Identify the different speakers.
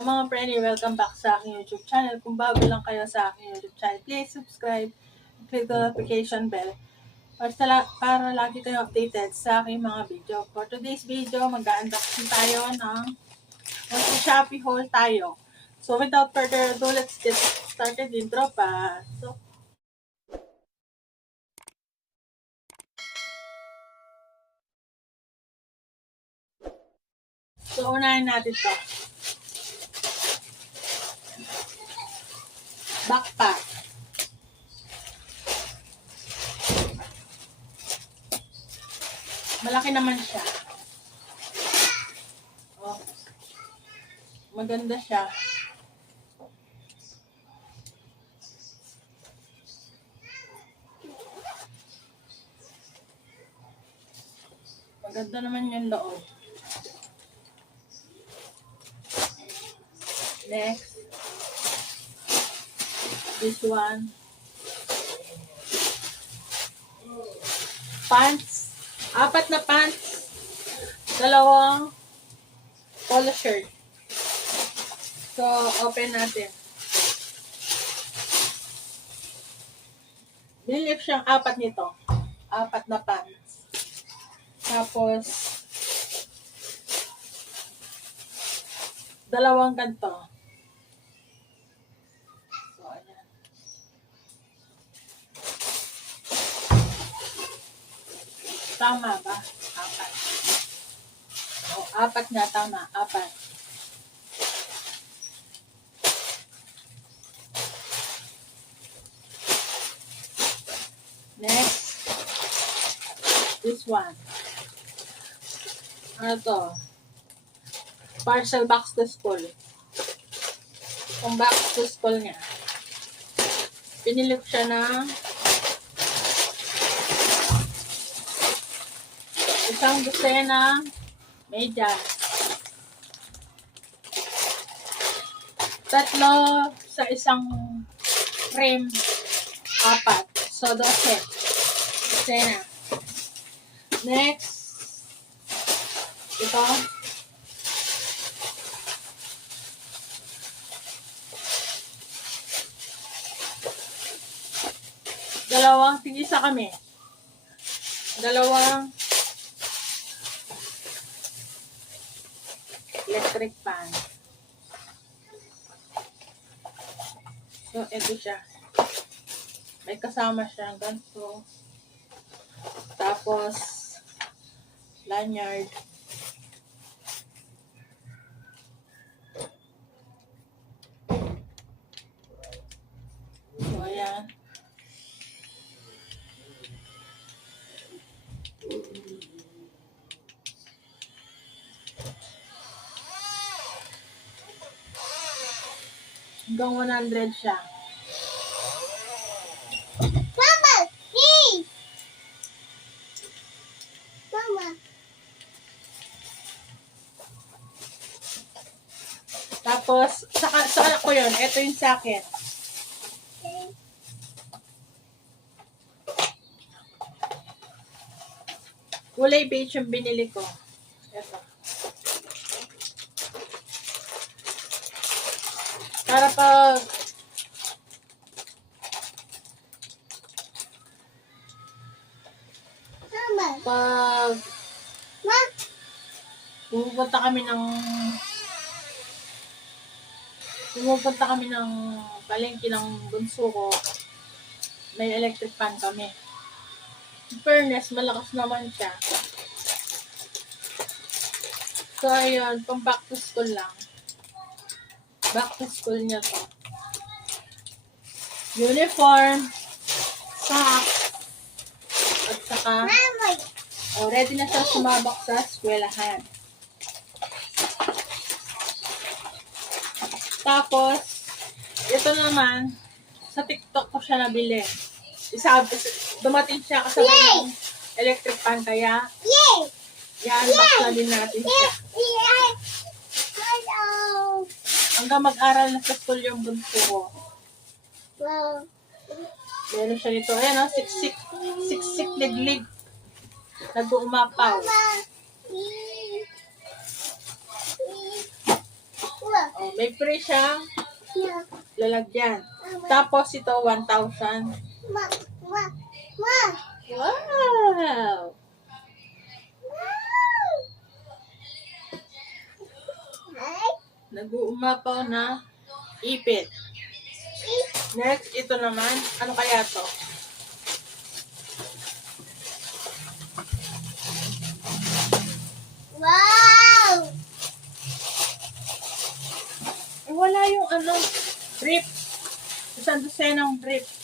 Speaker 1: Mga friendly, welcome back sa aking YouTube channel. Kung bago lang kayo sa aking YouTube channel, please subscribe and click the notification bell para, sa para lagi kayo updated sa aking mga video. For today's video, mag-unboxing tayo ng nasa Shopee haul tayo. So without further ado, let's get started in tropa. So, so unahin natin to. Backpack. Malaki naman siya. Oh. Maganda siya. Maganda naman yung loob. Next. This one. Pants. Apat na pants. Dalawang polo shirt. So, open natin. Binilip siyang apat nito. Apat na pants. Tapos, dalawang ganito. Tama ba? Apat. O, apat nga tama. Apat. Next. This one. Ano to? Parcel box to school. Itong box to school niya. Pinilip siya ng isang dosena medyas. Tatlo sa isang frame. Apat. So, dose. Dosena. Next. Ito. Dalawang, tigisa kami. Dalawang electric fan. So, ito siya. May kasama siya ganito. Tapos, lanyard. So, ayan. Hanggang 100 siya.
Speaker 2: Mama, please. Mama.
Speaker 1: Tapos, sa, sa anak ko yun, ito yung sa akin. Kulay beige yung binili ko. Para pag
Speaker 2: Mama.
Speaker 1: pag
Speaker 2: Ma.
Speaker 1: pumupunta kami ng pumupunta kami ng palengke ng bunso ko. May electric fan kami. In fairness malakas naman siya. So ayun pang back to school lang back to school niya to uniform socks at saka. Oh, ready na siya sumabak sa eskwelahan. Tapos, ito naman, sa TikTok ko siya nabili. Isa, dumating siya kasabay ng electric fan, kaya
Speaker 2: Yay.
Speaker 1: i-unbox na din natin siya.
Speaker 2: Yay.
Speaker 1: Hanggang mag-aral na sa school yung bunso ko.
Speaker 2: Wow.
Speaker 1: Meron siya nito. Ayan o, siksik, siksik liglig. Nag-uumapaw.
Speaker 2: Wow.
Speaker 1: Oh, may free
Speaker 2: Yeah.
Speaker 1: lalagyan. Tapos ito, 1,000.
Speaker 2: Ma. Ma. Ma.
Speaker 1: Wow! Nag-uumapaw na ipit. Next, ito naman. Ano kaya to?
Speaker 2: Wow.
Speaker 1: Eh, wala yung ano, brief. Isang dosenang brief.